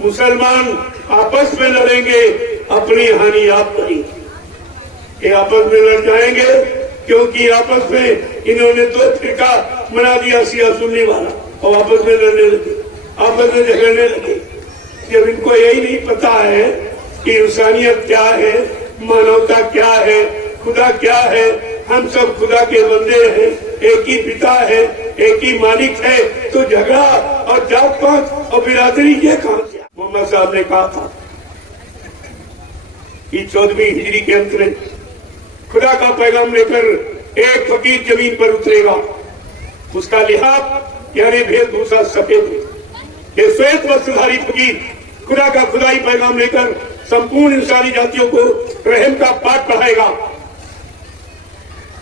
मुसलमान आपस में लड़ेंगे, अपनी हानि आप करेंगे। ये आपस में लड़ जाएंगे क्योंकि आपस में इन्होंने दो फिरका बना दिया, शिया सुन्नी वाला, और आपस में लड़ने लगे, आपस में झगड़ने लगे। जब इनको यही नहीं पता है कि इंसानियत क्या है, मानवता क्या है, खुदा क्या है, हम सब खुदा के बंदे हैं, एक ही पिता है, एक ही मालिक है, तो झगड़ा और जात पात और बिरादरी ये कहां से? मोहम्मद साहब ने कहा था कि 14वीं हिजरी के अंत में खुदा का पैगाम लेकर एक फकीर जमीन पर उतरेगा, उसका लिहाफ यानी वेशभूषा सफेद। ये श्वेत वस्त्रधारी फकीर खुदा का खुदाई पैगाम लेकर संपूर्ण इंसानी जातियों को रहम का पाठ पढ़ाएगा।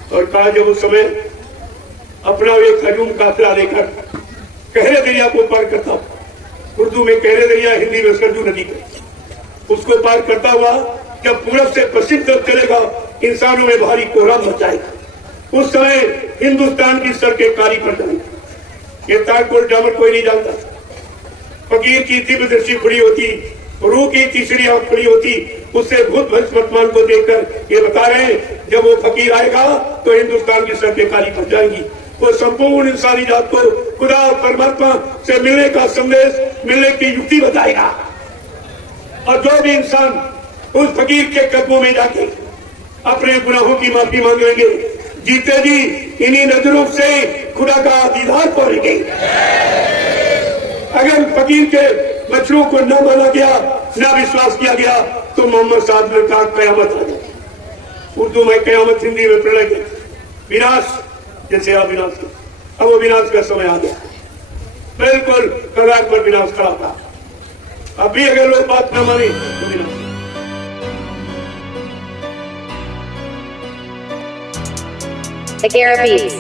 और कहा जब उस समय अपना एक हजूम काफिला लेकर कहरे दरिया को पार करता, उर्दू में कहरे दरिया, हिंदी में सरजू नदी पे, उसको पार करता हुआ जब पूरब से पश्चिम तरफ चलेगा, इंसानों में भारी कोहराम मच जाएगा। उस समय हिंदुस्तान की सड़कें काली पड़ जाएंगी। ये तारकोल जामर कोई नहीं जानता। फकीर की तीव्र दृष्टि खुली होती, रूह की तीसरी आंख खुली होती, उससे भूत भविष्य वर्तमान को देखकर ये बता रहे हैं जब वो फकीर आएगा तो हिंदुस्तान की सड़कें काली पड़ जाएंगी। वो संपूर्ण इंसानी जात को खुदा और परमात्मा से मिलने का संदेश, मिलने की युक्ति बताएगा। और जो भी इंसान उस फकीर के कदमों में जाके अपने गुनाहों की माफी मांग लेंगे, जीते जी इन्हीं नजरों से खुदा का दीदार पाएंगे। अगर फकीर के बच्चों को न माना गया, न विश्वास किया गया, तो मोहम्मद साहब ने कहा कयामत आ जाएगी। उर्दू में कयामत, हिंदी में प्रलय, विनाश जैसे अविनाश। अब वो विनाश का समय आ गया, बिल्कुल कगार पर विनाश खड़ा था। अभी अगर लोग बात न माने तो विनाश। The Garabees.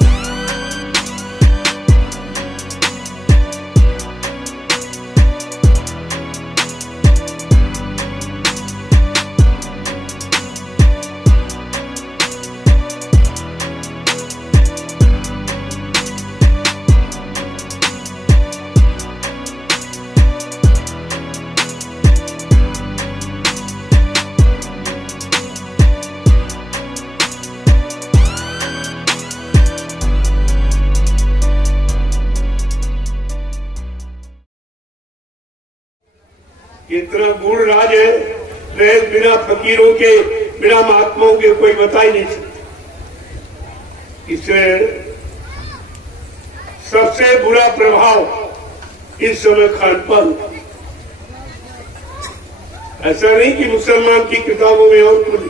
इतना गूढ़ राज है, बिना फकीरों के, बिना महात्माओं के कोई बता ही नहीं सकता। इसमें सबसे बुरा प्रभाव इस समय खान पान। ऐसा नहीं कि मुसलमान की किताबों में और कुछ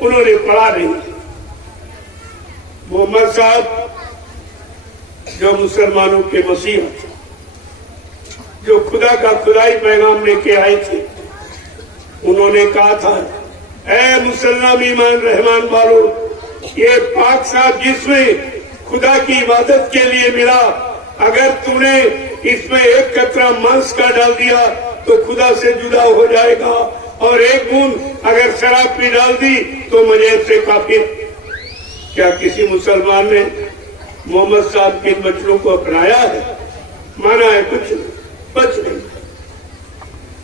उन्होंने पढ़ा नहीं। मोहम्मद साहब जो मुसलमानों के मसीहा थे, जो खुदा का खुदाई पैगाम लेके आए थे, उन्होंने कहा था, ऐ मुसलमान ईमान रहमान वालों, ये पाक साहब जिसमें खुदा की इबादत के लिए मिला, अगर तूने इसमें एक कतरा मांस का डाल दिया तो खुदा से जुदा हो जाएगा, और एक बूंद अगर शराब पी डाल दी तो मजे से काफिर। क्या किसी मुसलमान ने मोहम्मद साहब के बच्चों को अपनाया है? माना है? कुछ नहीं,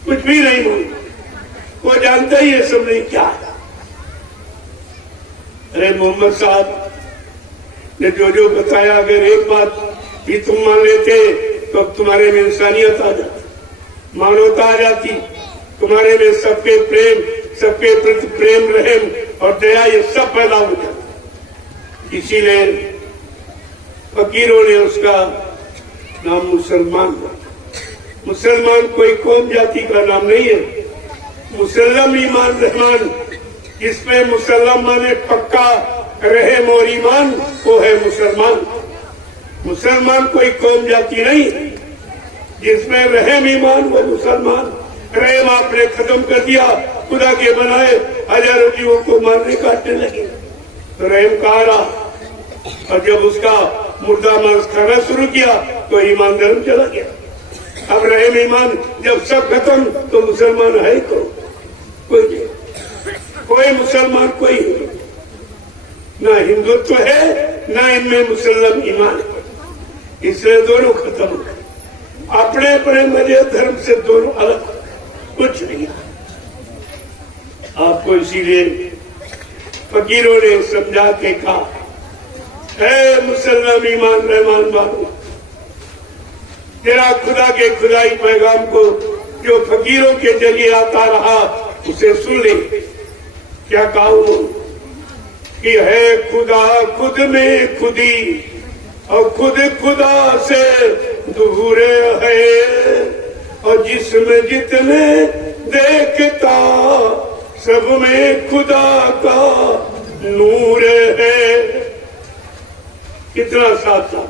कुछ भी नहीं माना। वो जानता ही ये सब नहीं क्या है। अरे मोहम्मद साहब ने जो बताया, अगर एक बात भी तुम मान लेते तो अब तुम्हारे में इंसानियत आ जाती, मानवता आ जाती, तुम्हारे में सबके प्रेम, सबके प्रति प्रेम, रहम और दया ये सब पैदा हो जाता। इसीलिए फकीरों ने उसका नाम मुसलमान रखा। मुसलमान कोई कौम जाति का नाम नहीं है। मुसल्लम ईमान रहमान, जिसमें मुसल्लम माने पक्का, रहम और ईमान, वो है मुसलमान। मुसलमान कोई कौम जाति नहीं है। जिसमें रहम ईमान वो मुसलमान। रहम आपने खत्म कर दिया, खुदा के बनाए हजारों जीवों को मारने काटने लगे तो रहम कहाँ रहा। और जब उसका मुर्दा मांस खाना शुरू किया तो ईमान धर्म चला गया। अब रहम ईमान जब सब खत्म तो मुसलमान है कोई नहीं। कोई मुसलमान कोई ना हिंदुत्व है, ना इनमें मुसलमान ईमान है। इसलिए दोनों खत्म हो गए। अपने अपने मजे धर्म से दोनों अलग, कुछ नहीं। आपको इसीलिए फकीरों ने समझा के कहा, है मुसलमान ईमान रहमान बाबू, तेरा खुदा के खुदाई पैगाम को जो फकीरों के जरिए आता रहा उसे सुन ले। क्या कहा उन्होंने कि है खुदा खुद में खुदी और खुद खुदा से दूर है, और जिसमें जितने देखता सब में खुदा का नूर है। कितना साथ था,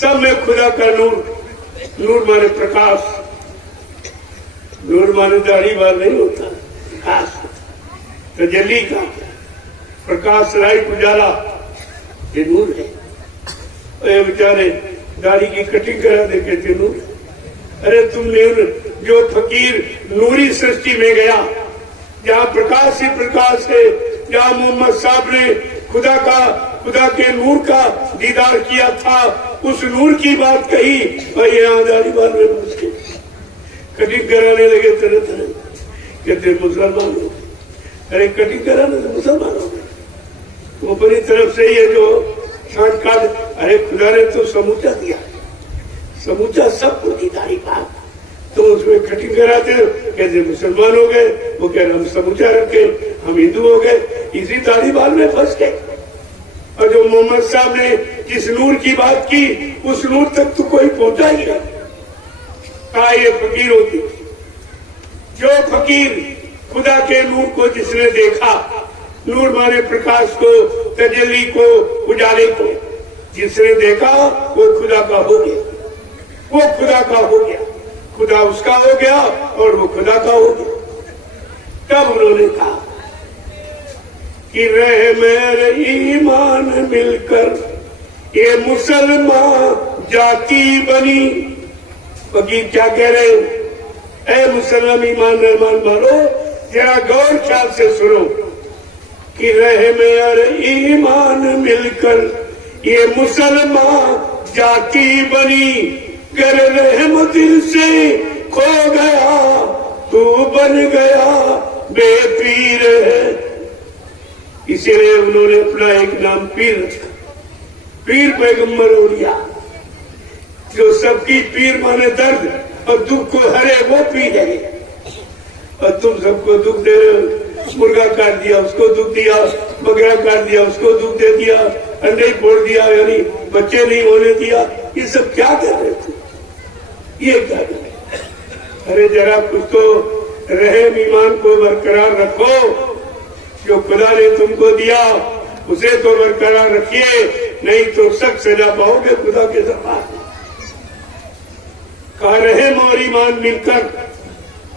सब में खुदा का नूर। नूर माने प्रकाश, नूर माने दाढ़ी बाल नहीं होता, खास तजल्ली का प्रकाश, लाइट, उजाला, ये नूर है। ये बेचारे दाढ़ी की कटिंग करा दे कहते नूर। अरे तुमने जो फकीर नूरी सृष्टि में गया, जहाँ प्रकाश ही प्रकाश है, जहाँ मोहम्मद साहब ने खुदा के नूर का दीदार किया था, उस नूर की बात कही और यहाँ दाढ़ी बाल में घुस के कटिंग कराने लगे तरह तरह, कहते मुसलमान हो। अरे कटिंग कराने से मुसलमान हो गए, वो अपनी तरफ से ये जो शॉर्टकट। अरे खुदा ने तो समूचा दिया, समूचा सबको दी दाढ़ी बाल, तो उसमें कटिंग कराते कहते मुसलमान हो गए। वो कह रहे हम समूचा रखे, हम हिंदू हो गए, इसी दाढ़ी बाल में फंस गए। और जो मोहम्मद साहब ने जिस नूर की बात की, उस नूर तक तो कोई पहुंचा ही नहीं। कहा ये फकीर होती, जो फकीर खुदा के नूर को जिसने देखा, नूर माने प्रकाश को, तजल्ली को, उजाले को जिसने देखा, वो खुदा का हो गया, वो खुदा का हो गया, खुदा उसका हो गया और वो खुदा का हो गया। तब उन्होंने कहा कि रहे मेरे ईमान मिलकर ये मुसलमान जाति बनी। फकीर क्या कह रहे हैं? ऐ मुसलमान ईमान रहमान वालो, जरा गौर ख्याल से सुनो कि रहे मेरे ईमान मिलकर ये मुसलमान जाति बनी। गर रहम दिल से खो गया तू बन गया बेपीर है। इसीलिए उन्होंने अपना एक नाम पीर रखा, पीर पैगंबर औलिया, जो सबकी पीर माने दर्द और दुख को हरे, वो पीर है। और तुम सबको दुख दे रहे हो, मुर्गा काट दिया उसको दुख दिया, बकरा काट दिया उसको दुख दे दिया, अंडे फोड़ दिया यानी बच्चे नहीं होने दिया। ये सब क्या कर रहे थे? ये क्या कर रहे? अरे जरा कुछ तो रहम ईमान को बरकरार रखो, जो खुदा ने तुमको दिया उसे तो बरकरार रखिए, नहीं तो सख्त सजा पाओगे खुदा के दरबार में। कहा रहम और ईमान मिलकर,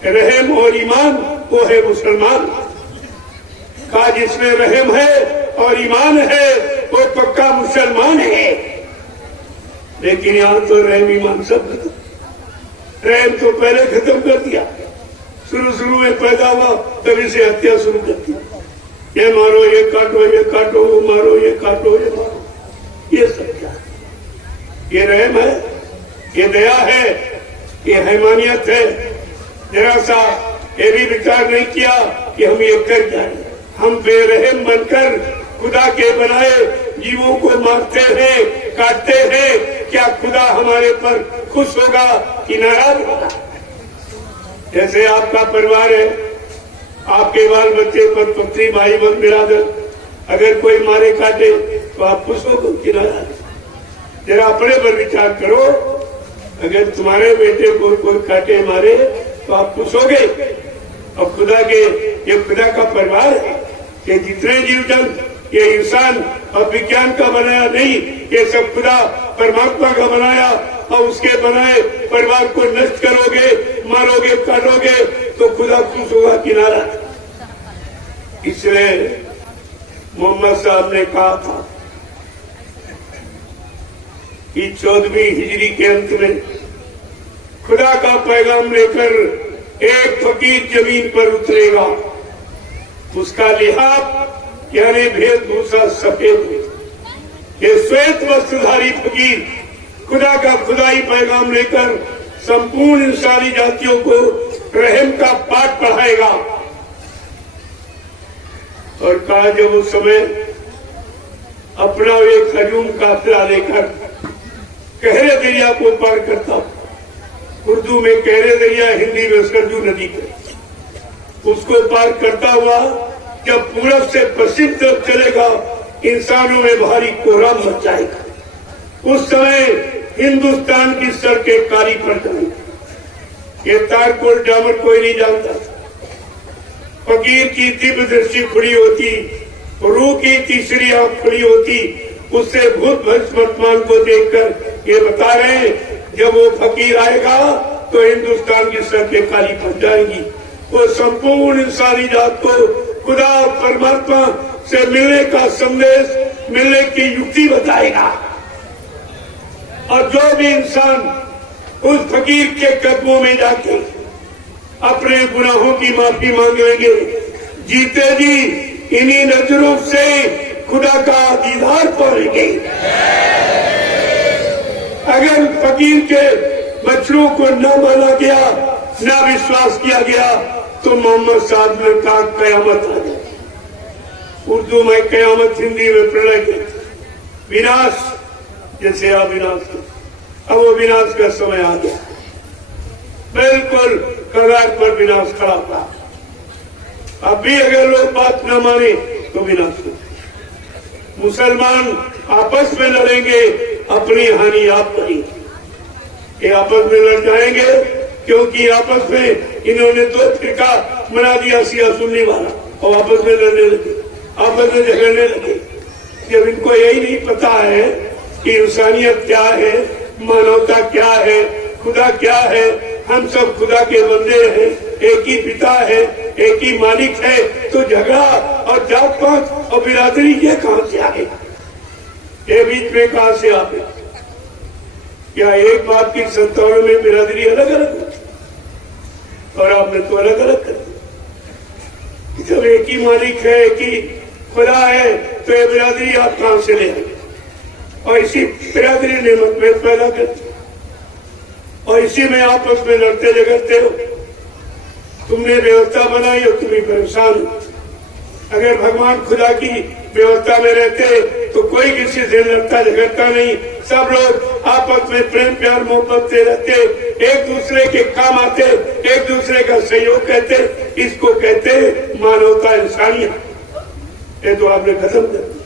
रहम और ईमान वो है मुसलमान। कहा जिसमें रहम है और ईमान है वो पक्का मुसलमान है। लेकिन यहाँ तो रहम ईमान सब खत्म, रहम तो पहले खत्म कर दिया। शुरू में पैदा हुआ तभी से हत्या शुरू कर दी, ये मारो ये काटो, वो मारो ये काटो ये मारो। ये सब क्या? ये रहम है, ये दया है, ये हैमानियत है। जरा सा ये भी विचार नहीं किया कि हम ये कर जाए। हम बेरहम बनकर खुदा के बनाए जीवों को मारते हैं, काटते हैं। क्या खुदा हमारे पर खुश होगा कि नाराज होगा? जैसे आपका परिवार है, आपके बाल बच्चे पर पत्नी भाई बंद बिरादर, अगर कोई मारे काटे तो आप खुश हो कि नाराज? जरा अपने पर विचार करो, अगर तुम्हारे बेटे को कोई काटे मारे तो आप खुश होगे? और खुदा के, ये खुदा का परिवार है, ये जितने जीव जंतु, ये इंसान और विज्ञान का बनाया नहीं, ये सब खुदा परमात्मा का बनाया। और उसके बनाए परिवार को नष्ट करोगे, मारोगे, काटोगे तो खुदा खुश होगा कि नाराज? इसलिए मोहम्मद साहब ने कहा था कि 14वीं हिजरी के अंत में खुदा का पैगाम लेकर एक फकीर जमीन पर उतरेगा, उसका लिहाफ यानी भेदभूषा सफेद, ये श्वेत वस्त्रधारी फकीर खुदा का खुदाई पैगाम लेकर संपूर्ण इंसानी जातियों को रहम का पाठ पढ़ाएगा। और कहा जब उस समय अपना एक हजूम काफिला लेकर कहरे दरिया को पार करता, उर्दू में कहरे दरिया, हिंदी में सरजू नदी को, उसको पार करता हुआ जब पूरब से पश्चिम तरफ चलेगा, इंसानों में भारी कोहराम मच जाएगा। उस समय हिंदुस्तान की सड़कें काली पड़ जाएंगी। ये तारकोल डामर कोई नहीं जानता। फकीर की दिव्य दृष्टि खुली होती, रूह की तीसरी आंख खुली होती, उससे भूत भविष्य वर्तमान को देखकर ये बता रहे हैं जब वो फकीर आएगा तो हिंदुस्तान की सड़कें काली पड़ जाएंगी। वो संपूर्ण इंसानी जात को खुदा परमात्मा से मिलने का संदेश, मिलने की युक्ति बताएगा। और जो भी इंसान उस फकीर के कदमों में जाके अपने गुनाहों की माफी मांग लेंगे, जीते जी इन्हीं नजरों से खुदा का दीदार पाएंगे। अगर फकीर के बच्चों को न माना गया, न विश्वास किया गया, तो मोहम्मद साहब ने कहा कयामत आ जाए। उर्दू में कयामत, हिंदी में प्रलय, विनाश, जैसे अविनाश। अब वो विनाश का समय आ गया, बिल्कुल कगार पर विनाश खड़ा था। अब भी अगर लोग बात न माने तो विनाश हो। मुसलमान आपस में लड़ेंगे, अपनी हानि आप करेंगे। ये आपस में लड़ जाएंगे क्योंकि आपस में इन्होंने दो फिरका बना दिया, शिया सुन्नी वाला, और आपस में लड़ने लगे, आपस में झगड़ने लगे। जब इनको यही नहीं पता है कि इंसानियत क्या है, मानवता क्या है, खुदा क्या है, हम सब खुदा के बंदे हैं, एक ही पिता है, एक ही मालिक है, तो झगड़ा और जात पात और बिरादरी ये कहां से आए? ये बीच में कहां से आए? क्या एक बाप की संतानों में बिरादरी अलग अलग होती, और आपने तो अलग अलग कर दिया। जब एक ही मालिक है, एक ही खुदा है, तो ये बिरादरी आप कहां से ले आए? और इसी बिरादरी ने मतभेद पैदा कर दिया, और इसी में आपस में लड़ते झगड़ते हो। तुमने व्यवस्था बनाई और तुम ही परेशान हो। अगर भगवान खुदा की व्यवस्था में रहते तो कोई किसी से लड़ता झगड़ता नहीं, सब लोग आपस में प्रेम प्यार मोहब्बत से रहते, एक दूसरे के काम आते, एक दूसरे का सहयोग कहते। इसको कहते मानवता, इंसानियत। ये तो आपने खत्म कर दिया।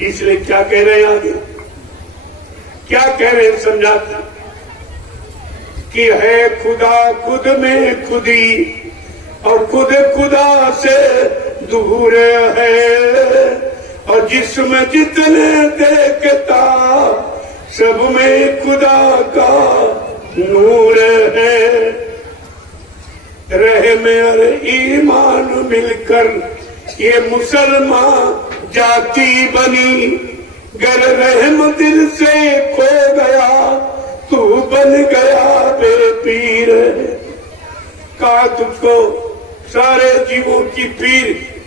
इसलिए क्या कह रहे हैं आगे, क्या कह रहे हैं समझाते कि है खुदा खुद में खुदी और खुद खुदा से दूर है, और जिसमें जितने देखता सब में खुदा का नूर है। रहम और ईमान मिलकर ये मुसलमान जाति बनी, गर रहम दिल से खो गया तू बन गया बेपीर। कहा तुझको सारे जीवों की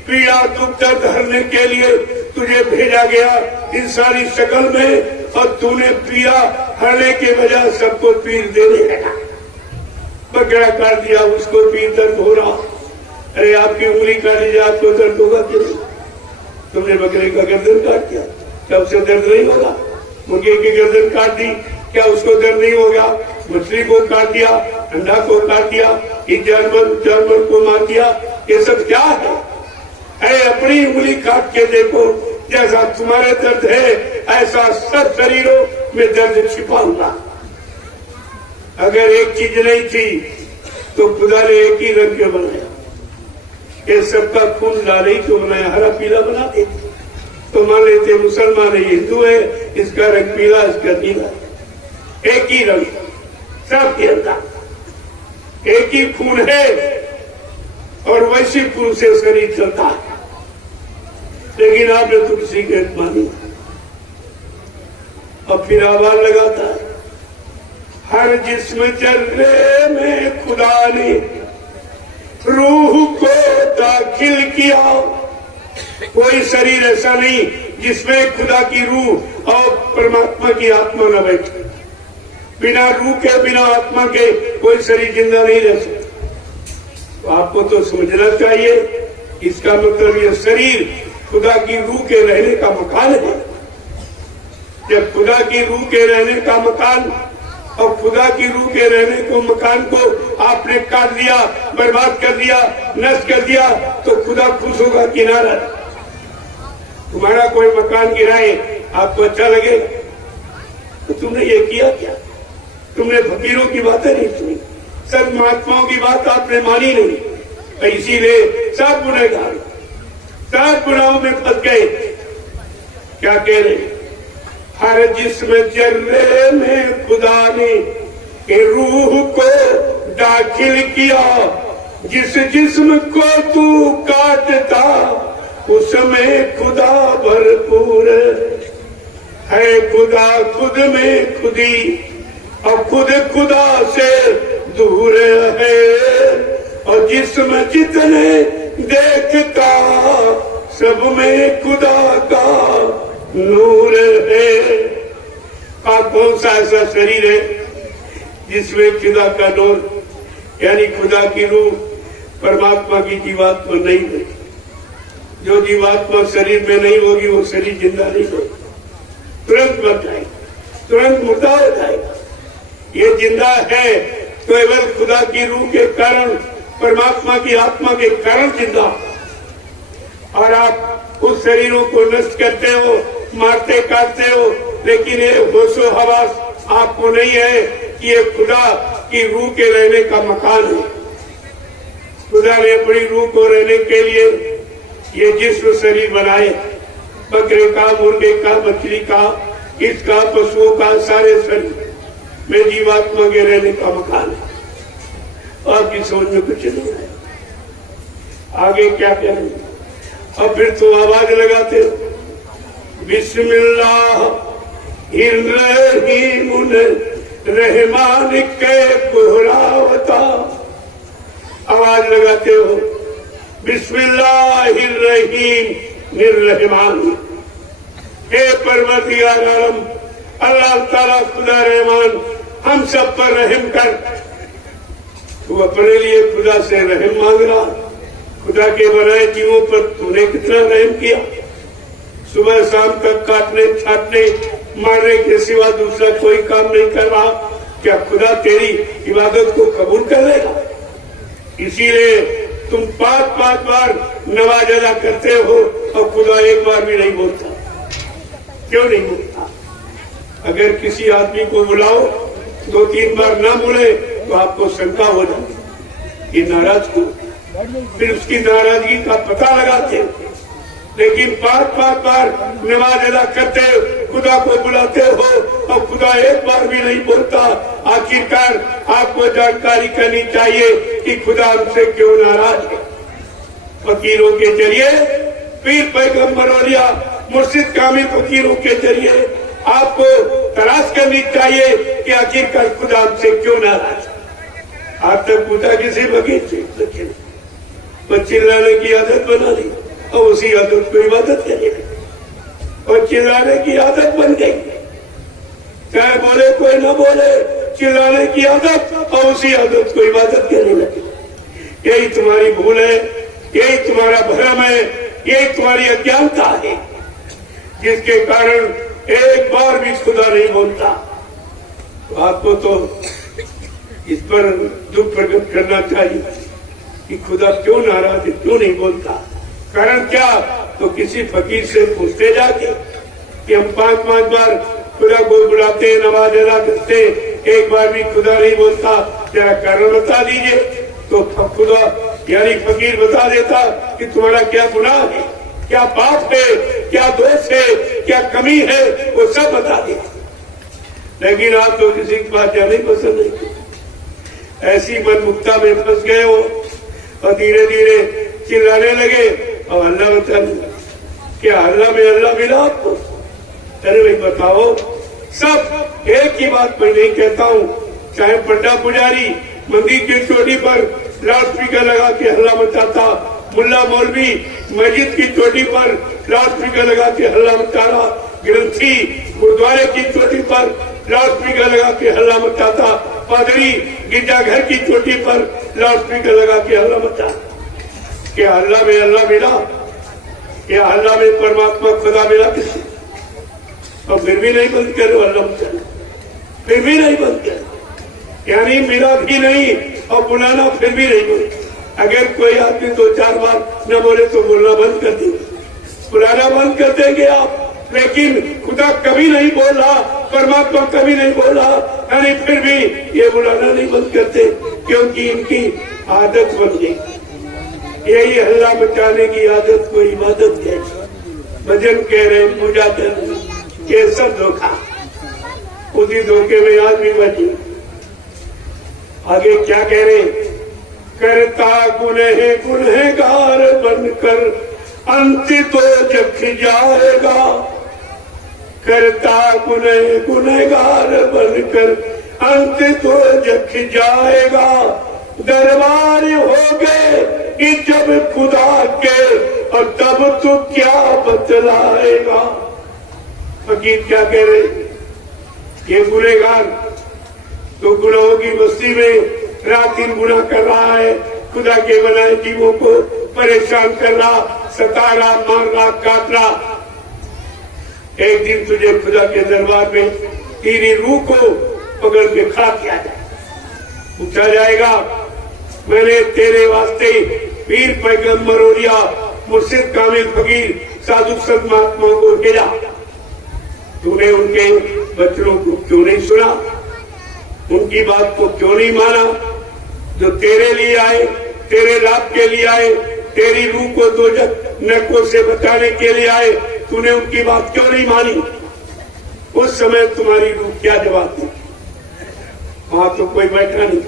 पीड़ा दुख दर्द हरने के लिए तुझे भेजा गया इंसानी शक्ल में, और तूने पीड़ा हरने के बजाय सबको पीर देने लगा। बकरा काट दिया, उसको पीर दर्द हो रहा। अरे आपकी उंगली काट दी, आपको दर्द होगा क्यों? तुमने बकरे का गर्दन काट दिया, क्या उससे दर्द नहीं होगा? मुर्गे की गर्दन काट दी, क्या उसको दर्द नहीं होगा? मछली को काट दिया, अंडा को काट दिया, इस जानवर को मार दिया, ये सब क्या है? अरे अपनी उंगली काट के देखो, जैसा तुम्हारे दर्द है ऐसा सब शरीरों में दर्द छिपा हुआ। अगर एक चीज नहीं थी तो खुदा ने एक ही रंग क्यों बनाया? ये सबका खून लाल ही क्यों बनाया? हरा पीला बना देते तो मान लेते मुसलमान है, हिंदू है, इसका रंग पीला, इसका नीला। एक ही रंग, सब के अंदर एक ही खून है, और वैसी खून से शरीर चलता है। लेकिन आपने तो किसी की मानी, और फिर आवाज लगाता है हर जिस्म जर्रे में खुदा ने रूह को दाखिल किया। कोई शरीर ऐसा नहीं जिसमें खुदा की रूह और परमात्मा की आत्मा न बैठे। बिना रूह के, बिना आत्मा के कोई शरीर जिंदा नहीं रह सकता। तो आपको तो समझना चाहिए, इसका मतलब ये शरीर खुदा की रूह के रहने का मकान है। जब खुदा की रूह के रहने का मकान और खुदा की रूह के रहने को मकान को आपने काट दिया, बर्बाद कर दिया, नष्ट कर दिया, तो खुदा खुश होगा कि नाराज? तुम्हारा कोई मकान गिराए आपको अच्छा लगेगा? तो तुमने ये किया क्या? तुमने फकीरों की बातें नहीं सुनी, सब महात्माओं की बात आपने मानी नहीं, इसीलिए सब गुनहगार, सब गुनाहों में फंस गए। क्या कह रहे? हर जिस्म जर्रे में खुदा ने रूह को दाखिल किया, जिस जिस्म को तू काटता उसमें खुदा भरपूर है। खुदा खुद में खुदी और खुद खुदा से दूर है, और जिस्म जितने देखता सब में खुदा का नूर है। आप कौन सा ऐसा शरीर है जिसमें खुदा का नूर यानी खुदा की रूह, परमात्मा की जीवात्मा नहीं है? जो जीवात्मा शरीर में नहीं होगी वो शरीर जिंदा नहीं होगा, तुरंत मर जाएगा, तुरंत मुर्दा हो जाएगा। ये जिंदा है तो केवल खुदा की रूह के कारण, परमात्मा की आत्मा के कारण जिंदा। और आप उस शरीरों को नष्ट करते हो, मारते काटते हो, लेकिन ये होशो हवास आपको नहीं है कि ये खुदा की रूह के रहने का मकान है। खुदा ने अपनी रूह को रहने के लिए ये जिस्म शरीर बनाए, बकरे का, मुर्गे का, मछली का, इसका, पशुओं का, सारे शरीर में जीवात्मा के रहने का मकान है। आपकी समझ में कुछ नहीं आया, आगे क्या करेंगे? और फिर तो आवाज लगाते हो, बिस्मिल्लाह हिर्रहीमुन रहमान के कुहरावता। आवाज लगाते हो, बिस्मिल्लाहिर्रहीम निर्रहमान। हे परवरदिगार आलम, अल्लाह ताला खुदा रहमान, हम सब पर रहम कर। तू अपने लिए खुदा से रहम मांग रहा, खुदा के बनाए जीवों पर तूने कितना रहम किया। सुबह शाम तक काटने, छाटने, मारने के सिवा दूसरा कोई काम नहीं कर रहा, क्या खुदा तेरी इबादत को कबूल कर लेगा? इसीलिए तुम 5-5 बार नमाज अदा करते हो और खुदा एक बार भी नहीं बोलता। क्यों नहीं बोलता? अगर किसी आदमी को बुलाओ 2-3 बार ना बोले तो आपको शंका हो जाती, ये नाराज क्यों? फिर उसकी नाराजगी का पता लगाते, लेकिन 5-5 बार नमाज अदा करते, खुदा को बुलाते हो और खुदा एक बार भी नहीं बोलता। आखिरकार आपको जानकारी करनी चाहिए कि खुदा हमसे क्यों नाराज है। फकीरों के जरिए, पीर पैगंबर औलिया, मुर्शिद कामिल फकीरों के जरिए आपको तलाश करनी चाहिए कि आखिरकार खुदा हमसे क्यों नाराज है। आप तक पूछा किसी बगीचे पर चिल्लाने की आदत बना ली और उसी आदत को इबादत करने लगे, और चिल्लाने की आदत बन गई। चाहे बोले कोई न बोले, चिल्लाने की आदत और उसी आदत को इबादत करने लगे। यही तुम्हारी भूल है, यही तुम्हारा भ्रम है, यही तुम्हारी अज्ञानता है, जिसके कारण एक बार भी खुदा नहीं बोलता। तो आपको तो इस पर दुख प्रकट करना चाहिए कि खुदा क्यों नाराज है, क्यों नहीं बोलता, कारण क्या? तो किसी फकीर से पूछते जाके कि हम 5-5 बार खुदा को बुलाते, नमाज अदा करते, एक बार भी खुदा नहीं बोलता, जरा कारण बता दीजिए। तो खुदा यानी फकीर बता देता कि तुम्हारा क्या गुनाह है, क्या पाप है, क्या दोष है, क्या कमी है, वो सब बता देता। लेकिन आप तो किसी की बात नहीं पसंद नहीं, ऐसी मनमुक्ता में फंस गए हो और धीरे धीरे चिल्लाने लगे और अल्लाह बता दिया। क्या अल्लाह में अल्लाह मिला आपको? अरे भाई बताओ, सब एक ही बात मैं नहीं कहता हूँ। चाहे पंडा पुजारी मंदिर की चोटी पर लाउड स्पीकर लगा के हल्ला मचाता, मुल्ला मौलवी मस्जिद की चोटी पर लाउडस्पीकर लगा के हल्ला मचाना, ग्रंथी गुरुद्वारे की चोटी पर लाउडस्पीकर लगा के हल्ला मचाता, पादरी गिरजाघर की चोटी पर लाउडस्पीकर लगा के हल्ला मचा। क्या हल्ला में अल्लाह मिला? क्या हल्ला में परमात्मा खुदा मिला किसी? और फिर भी नहीं बंद करो हल्ला मचाना, फिर भी नहीं बंद करो, यानी मिला भी नहीं और बुलाना फिर भी नहीं बोले। अगर कोई आदमी 2-4 बार न बोले तो बोलना बंद कर देंगे, बुलाना बंद कर देंगे आप। लेकिन खुदा कभी नहीं बोला, परमात्मा कभी नहीं बोला, यानी फिर भी ये बुलाना नहीं बंद करते, क्योंकि इनकी आदत बन गई। यही हल्ला मचाने की आदत को इबादत है, भजन कह रहे, पूजा कर रहे, ये सब धोखा। उसी धोखे में आदमी बचे। आगे क्या कह रहे? करता गुनहगार बनकर अंत तो जख जाएगा। करता गुनहगार बनकर अंत तो जख जाएगा। दरबार हो गए कि जब खुदा के, और तब तो क्या बतलाएगा। फकीर क्या कह रहे? ये गुनहगार तो गुनाहों की मस्ती में रात दिन गुनाह कर रहा है, खुदा के बनाए जीवों को परेशान कर रहा, सता रहा, मार रहा, काट रहा। एक दिन तुझे खुदा के दरबार में तेरी रूह को पकड़ के खड़ा किया जाए, पूछा जाएगा, मैंने तेरे वास्ते पीर पैगंबर औलिया मुर्शिद कामिल फकीर साधु संत महात्माओं को भेजा, तूने उनके वचनों को क्यों नहीं सुना? उनकी बात को क्यों नहीं माना? जो तेरे लिए आए, तेरे लाभ के लिए आए, तेरी रूह को दोजख नरकों से बचाने के लिए आए, तूने उनकी बात क्यों नहीं मानी? उस समय तुम्हारी रूह क्या जवाब दी? वहां तो कोई बैठा नहीं,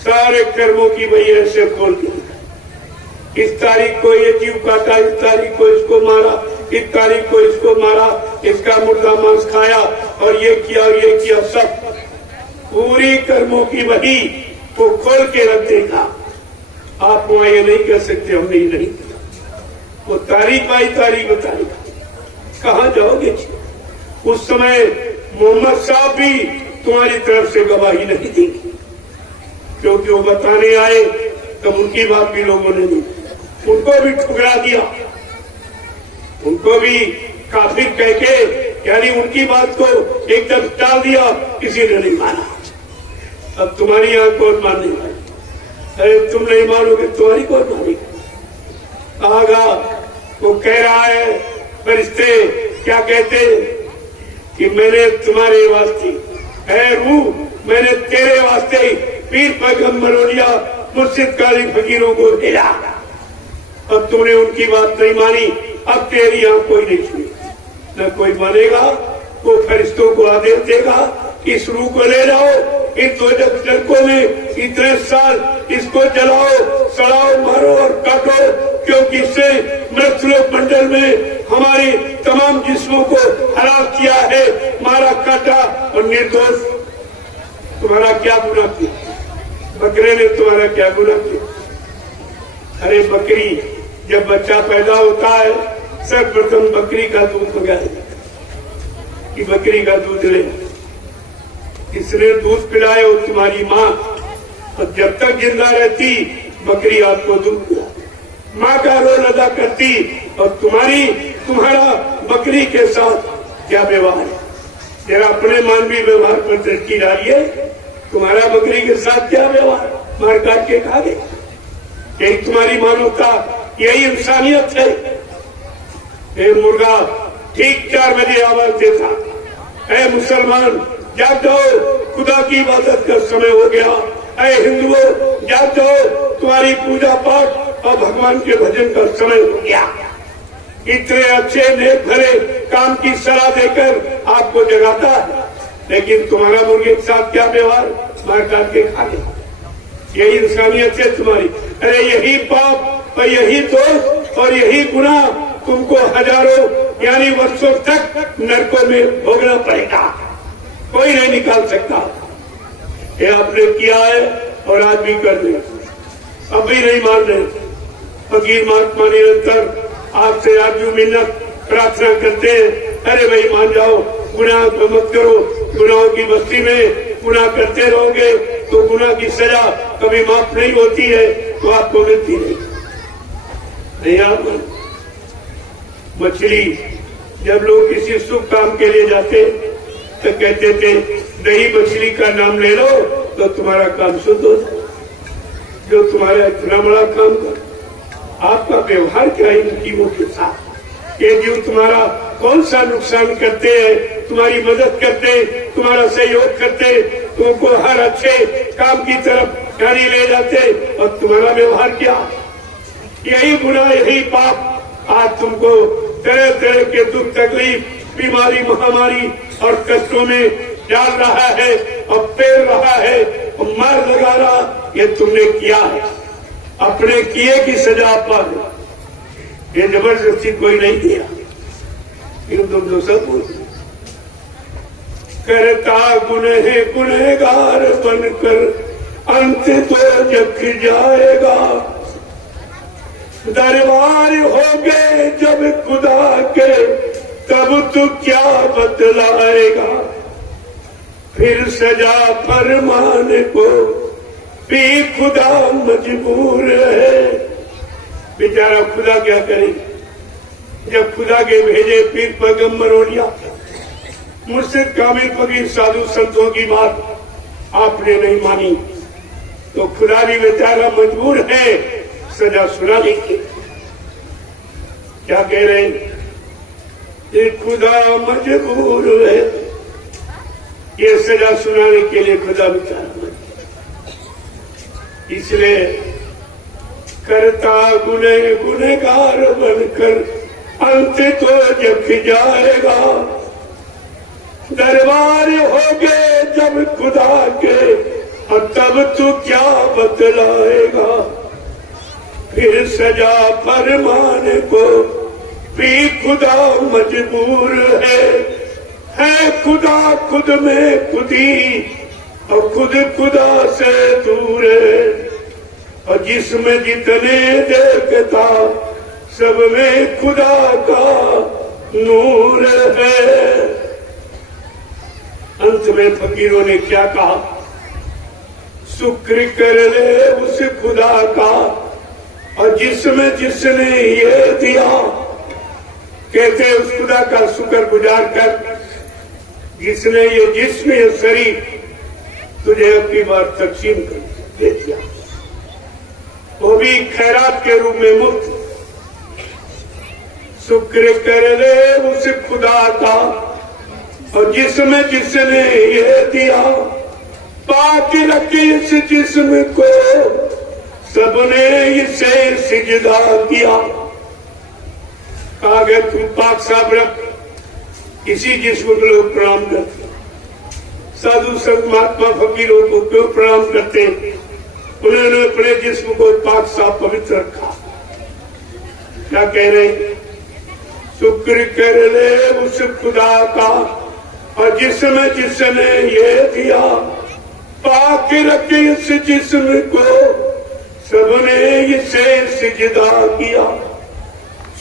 सारे कर्मों की वही ऐसे खोल दी। इस तारीख को ये जीव काटा, इस तारीख को इसको मारा, इस तारीख को इसको मारा, इसका मुर्दा मांस खाया, और ये किया और ये किया, सब पूरी कर्मों की वही को खोल के रख देगा। आप वहां ये नहीं कर सकते, हमने ये नहीं किया। वो तारीख बाई तारीख बताएगा, कहाँ जाओगे? उस समय मोहम्मद साहब भी तुम्हारी तरफ से गवाही नहीं देंगे, क्योंकि वो बताने आए तब उनकी बात भी लोगों ने दी, उनको भी ठुकरा दिया, उनको भी काफिर कह के, यानी उनकी बात को एकदम टाल दिया, किसी ने नहीं माना। अब तुम्हारी यहां कौन मानेगा? अरे तुम नहीं मानोगे, तुम्हारी कौन मानेगा? आगा वो कह रहा है, फरिश्ते क्या कहते कि मैंने तुम्हारे वास्ते है रूह, मैंने तेरे वास्ते पीर पैगंबर औलिया मुर्शिद काली फकीरों को भेजा, अब तुमने उनकी बात नहीं मानी, अब तेरी यहां कोई नहीं सुनी, न कोई मानेगा। वो फरिश्तों को आदेश देगा, इस रूह को ले जाओ, इन दोजख नरकों में इतने साल इसको जलाओ, सड़ाओ, मारो और काटो, क्योंकि इससे मृतलोक मंडल में हमारी तमाम जिस्मों को हलाल किया है, मारा, काटा और निर्दोष। तुम्हारा क्या गुनाह किया? बकरे ने तुम्हारा क्या गुनाह किया? अरे बकरी जब बच्चा पैदा होता है, सर्वप्रथम बकरी का दूध मंगाए कि बकरी का दूध ले, इसने दूध पिलाए और तुम्हारी माँ, और जब तक जिंदा रहती बकरी आपको दूध पिला, माँ का रोल अदा करती, और तुम्हारा बकरी के साथ क्या व्यवहार है? जरा अपने मानवीय व्यवहार पर दृष्टि डालिए, तुम्हारा बकरी के साथ क्या व्यवहार? मार काट के खा गए। यही तुम्हारी मानवता, यही इंसानियत है। ये मुर्गा ठीक 4 बजे आवाज देता, ऐ मुसलमान जाग जाओ, खुदा की इबादत का समय हो गया, ऐ हिंदुओं जाग जाओ, तुम्हारी पूजा पाठ और भगवान के भजन का समय हो गया। इतने अच्छे नेक भरे काम की सलाह देकर आपको जगाता है, लेकिन तुम्हारा मुर्गे के साथ क्या व्यवहार? मार काट के खा गया। यही इंसानियत है तुम्हारी। अरे यही पाप और यही दोष और यही गुनाह तुमको हजारों यानी वर्षों तक नरकों में भोगना पड़ेगा, कोई नहीं निकाल सकता। ये आपने किया है और आज भी कर रहे, अब भी नहीं मान रहे। फकीर महात्मा निरंतर आपसे आरजू मिन्नत प्रार्थना करते हैं, अरे भाई मान जाओ, गुनाह तो मत करो। गुनाहों की बस्ती में गुनाह करते रहोगे तो गुनाह की सजा कभी माफ नहीं होती है, तो आपको मिलती नहीं। आप मछली, जब लोग किसी शुभ काम के लिए जाते तो कहते थे दही मछली का नाम ले लो तो तुम्हारा काम शुद्ध हो जाए। जो तुम्हारा इतना बड़ा काम कर, आपका व्यवहार क्या है इन जीवों के साथ? ये जीव तुम्हारा कौन सा नुकसान करते हैं, तुम्हारी मदद करते, तुम्हारा सहयोग करते, तुमको हर अच्छे काम की तरफ गाड़ी ले जाते, और तुम्हारा व्यवहार क्या? यही गुनाह, यही पाप आज तुमको तरह तरह के दुख, तकलीफ, बीमारी, महामारी और कष्टों में डाल रहा है और पेल रहा है और मार लगा रहा। ये तुमने किया है, अपने किए की सजा आप पाओगे। ये जबरदस्ती कोई नहीं दिया, इन तुम जो सब करता गुनह गुनहगार बनकर अंत तो जग जाएगा। दरबार हो गए जब खुदा के तब तू क्या बतलाएगा। फिर सजा फरमाने को भी खुदा मजबूर है। बेचारा खुदा क्या करे, जब खुदा के भेजे पीर पैगंबर औलिया, मुर्शिद कामिल फकीर साधु संतों की बात आपने नहीं मानी, तो खुदा भी बेचारा मजबूर है सजा सुनाने की। क्या कह रहे हैं? ये खुदा मजबूर है, ये सजा सुनाने के लिए खुदा बेचारा मजबूर। इसलिए करता गुनह गुनहगार बनकर अंत तो जग जाएगा। दरबार हो गए जब खुदा के और तब तू क्या बतलाएगा। फिर सजा फरमाने को भी खुदा मजबूर है खुदा खुद में खुदी और खुद खुदा से दूर है। और जिसमें जितने देखता सब में खुदा का नूर है। अंत में फकीरों ने क्या कहा? शुक्र कर ले उस खुदा का और जिसमें जिसने ये दिया। कहते उस खुदा का शुक्र गुजार कर जिसने ये जिस्म, ये शरीर तुझे अपनी बार तकसीम कर दे दिया, वो भी खैरात के रूप में मुफ्त। शुक्र कर ले उस खुदा का और जिसमें जिसने ये दिया। पाक रखे इस जिस्म को सबने इसे सिजदा किया। कहा गया तू पाक साफ रख, इसी जिस्म को लोग प्रणाम करते। साधु संत महात्मा फकीरों को क्यों प्रणाम करते? उन्होंने अपने जिस्म को पाक साफ पवित्र रखा। क्या कह रहे? शुक्र कर ले उस खुदा का और जिसमें जिसने ये दिया। पाक रखे इस जिस्म को सबने इसे सिजदा किया।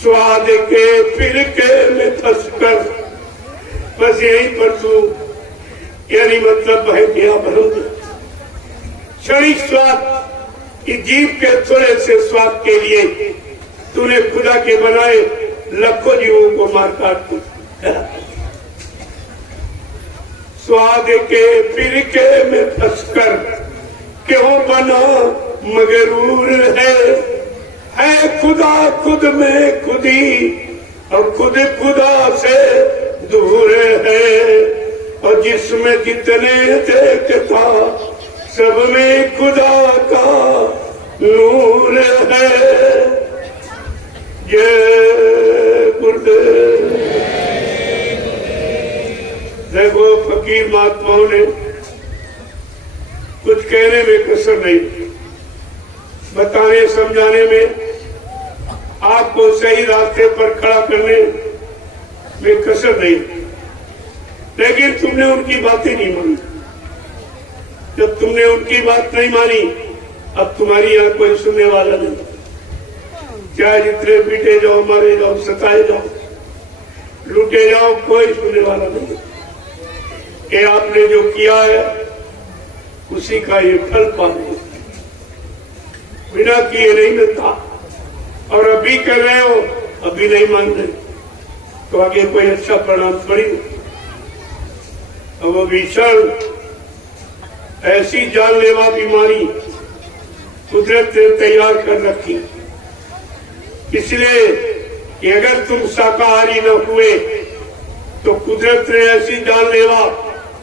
स्वाद के फिरके में फंसकर बस यहीं पर तू, यानी मतलब बह गया भरूंगा। क्षणिक स्वाद, इस जीव के थोड़े से स्वाद के लिए तूने खुदा के बनाए लाखों जीवों को मार काट दिया। स्वाद के फिरके में फंसकर क्यों बना मगरूर है खुदा खुद में खुदी और खुद खुदा से दूर है। और जिसमें जितने देखता सब में खुदा का नूर है। जय गुरुदेव। देखो फकीर महात्माओं ने कुछ कहने में कसर नहीं, बताने समझाने में, आपको सही रास्ते पर खड़ा करने में कसर नहीं। लेकिन तुमने उनकी बातें नहीं मानी। जब तुमने उनकी बात नहीं मानी, अब तुम्हारी यहाँ कोई सुनने वाला नहीं। चाहे जितने पीटे जाओ, मारे जाओ, सताए जाओ, लूटे जाओ, कोई सुनने वाला नहीं। कि आपने जो किया है उसी का ये फल पाने, बिना किए नहीं मिलता। और अभी कर रहे हो, अभी नहीं मान रहे तो आगे कोई अच्छा परिणाम थोड़ी नहीं। अब वो भीषण ऐसी जानलेवा बीमारी कुदरत ने तैयार कर रखी, इसलिए कि अगर तुम शाकाहारी न हुए तो कुदरत ने ऐसी जानलेवा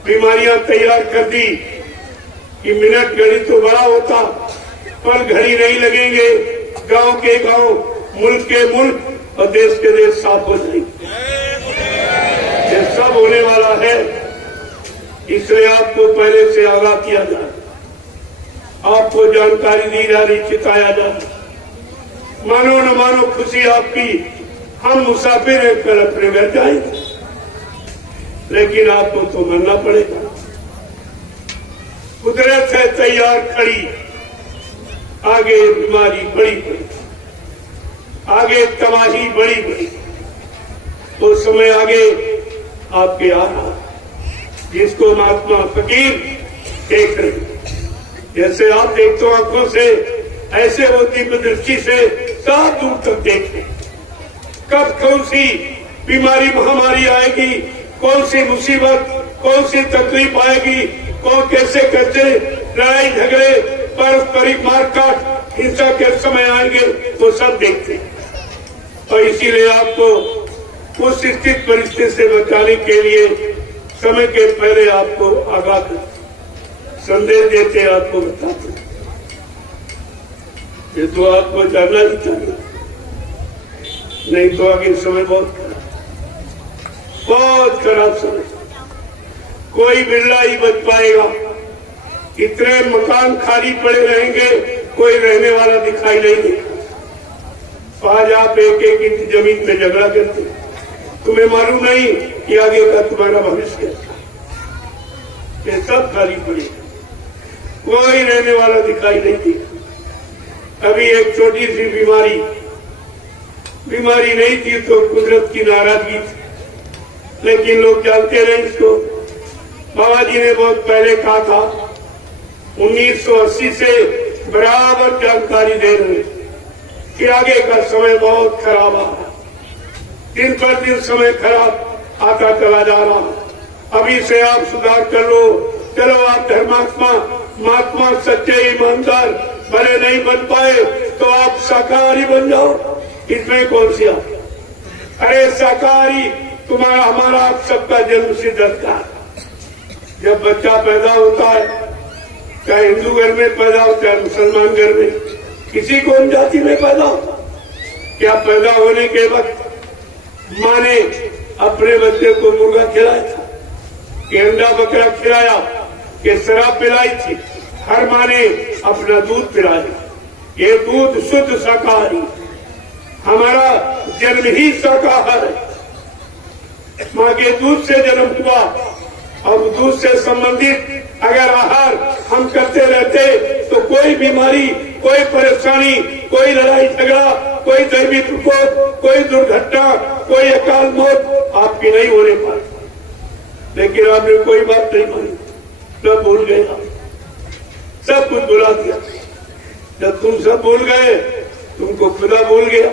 बीमारियां तैयार कर दी कि मिनट घड़ी तो बड़ा होता, पर घड़ी नहीं लगेंगे, गांव के गांव, मुल्क के मुल्क और देश के देश साफ हो जाएंगे। ये सब होने वाला है, इसलिए आपको पहले से आगाह किया जाए, आपको जानकारी दी जा रही, चिताया जा रहा। मानो न मानो खुशी आपकी, हम मुसाफिर हैं, कल अपने घर जाएंगे, लेकिन आपको तो मरना पड़ेगा। कुदरत है तैयार खड़ी, आगे बीमारी बड़ी बड़ी, आगे तबाही बड़ी बड़ी, वो समय आगे आपके आ रहा, जिसको महात्मा फकीर देख रहे। जैसे आप देखते हो आंखों से, ऐसे वो दिव्य दृष्टि से साफ दूर तक देखें। कब कौन सी बीमारी महामारी आएगी, कौन सी मुसीबत, कौन सी तकलीफ आएगी, कौन कैसे कैसे लड़ाई झगड़े, पारस्परिक मारकाट, हिंसा के समय आएंगे, वो सब देखते हैं। और इसीलिए आपको उस स्थित परिस्थिति से बचाने के लिए समय के पहले आपको आगाह कर संदेश देते, आपको बताते। ये तो आपको जानना ही चाहिए, नहीं तो आगे समय बहुत खराब समय, कोई बिल्ला ही बच पाएगा। इतने मकान खाली पड़े रहेंगे, कोई रहने वाला दिखाई नहीं देगा। आज आप एक एक इंच जमीन में झगड़ा करते, तुम्हें मालूम नहीं कि आगे का तुम्हारा भविष्य है। ये सब खाली पड़े, कोई रहने वाला दिखाई नहीं देगा। अभी एक छोटी सी बीमारी नहीं थी तो कुदरत की नाराजगी थी, लेकिन लोग जानते नहीं इसको। बाबा जी ने बहुत पहले कहा था, 1980 से बराबर जानकारी दे रहे कि आगे का समय बहुत खराब आ रहा, दिन पर दिन समय खराब आता चला जा रहा। अभी से आप सुधार कर लो, चलो आप धर्मात्मा, महात्मा, सच्चे ईमानदार भले नहीं बन पाए तो आप शाकाहारी बन जाओ, इसमें कौन सी आप? अरे शाकाहारी तुम्हारा हमारा आप सबका जन्म सिद्ध अधिकार। जब बच्चा पैदा होता है, चाहे हिंदू घर में पैदा हो चाहे मुसलमान घर में, किसी कौन जाति में पैदा हो, क्या पैदा होने के वक्त माँ ने अपने बच्चे को मुर्गा खिलाया था, कि अंडा बकरा खिलाया, कि शराब पिलाई थी? हर माँ ने अपना दूध पिलाया। ये दूध शुद्ध शाकाहारी, हमारा जन्म ही शाकाहार है। माँ के दूध से जन्म हुआ और दूध से संबंधित अगर आहार हम करते रहते तो कोई बीमारी, कोई परेशानी, कोई लड़ाई झगड़ा, कोई दैवी प्रकोप, कोई दुर्घटना, कोई अकाल मौत आपकी नहीं होने पाती। लेकिन आपने कोई बात नहीं मानी, सब भूल गए, सब कुछ भुला दिया। जब तुम सब भूल गए, तुमको खुदा भूल गया।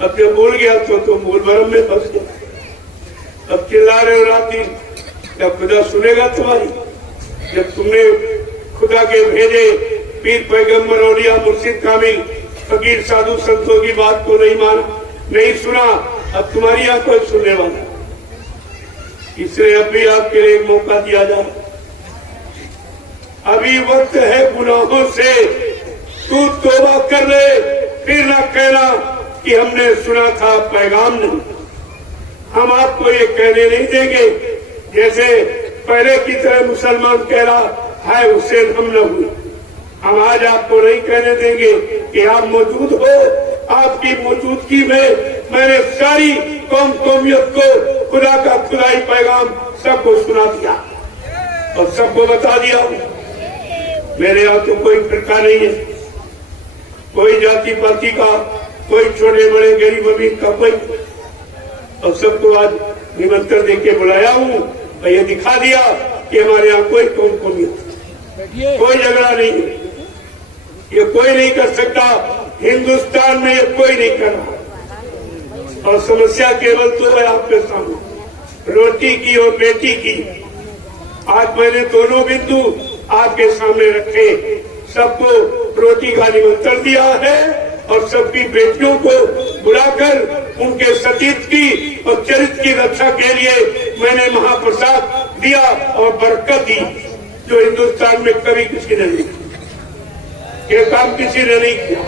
अब जब भूल गया तो तुम भूल भरम में फंस गए। अब चिल्ला रहे हो रात दिन, जब खुदा सुनेगा तुम्हारी? जब तुमने खुदा के भेजे पीर पैगम्बर औलिया मुर्शिद कामिल फकीर साधु संतों की बात को नहीं माना, नहीं सुना, अब तुम्हारी यहाँ कोई सुनने वाला। इसलिए अभी आपके लिए एक मौका दिया जाए। अभी वक्त है गुनाहों से तू तौबा कर ले, फिर ना कहना कि हमने सुना था पैगाम नहीं। हम आपको ये कहने नहीं देंगे जैसे पहले की तरह मुसलमान कह रहा है उससे हम न हुए। हम आज आपको नहीं कहने देंगे कि आप मौजूद हो। आपकी मौजूदगी में मैंने सारी कौमियत को खुदा का खुदाई पैगाम सबको सुना दिया और सबको बता दिया। मेरे यहाँ तो कोई फिरका नहीं है, कोई जाति पाति का, कोई छोटे बड़े गरीब अमीर का कोई, और सबको आज निमंत्रण देके बुलाया हूँ और ये दिखा दिया कि हमारे यहाँ कोई कौन कौमियत, कोई झगड़ा नहीं है, ये कोई नहीं कर सकता, हिंदुस्तान में ये कोई नहीं कर रहा। और समस्या केवल तो है आपके सामने, रोटी की और बेटी की। आज मैंने दोनों बिंदु आपके सामने रखे, सबको रोटी का निमंत्रण दिया है और सबकी बेटियों को बुलाकर उनके सतीत्व की और चरित्र की रक्षा के लिए मैंने महाप्रसाद दिया और बरकत दी, जो हिंदुस्तान में कभी किसी ने नहीं किया, ये काम किसी ने नहीं किया।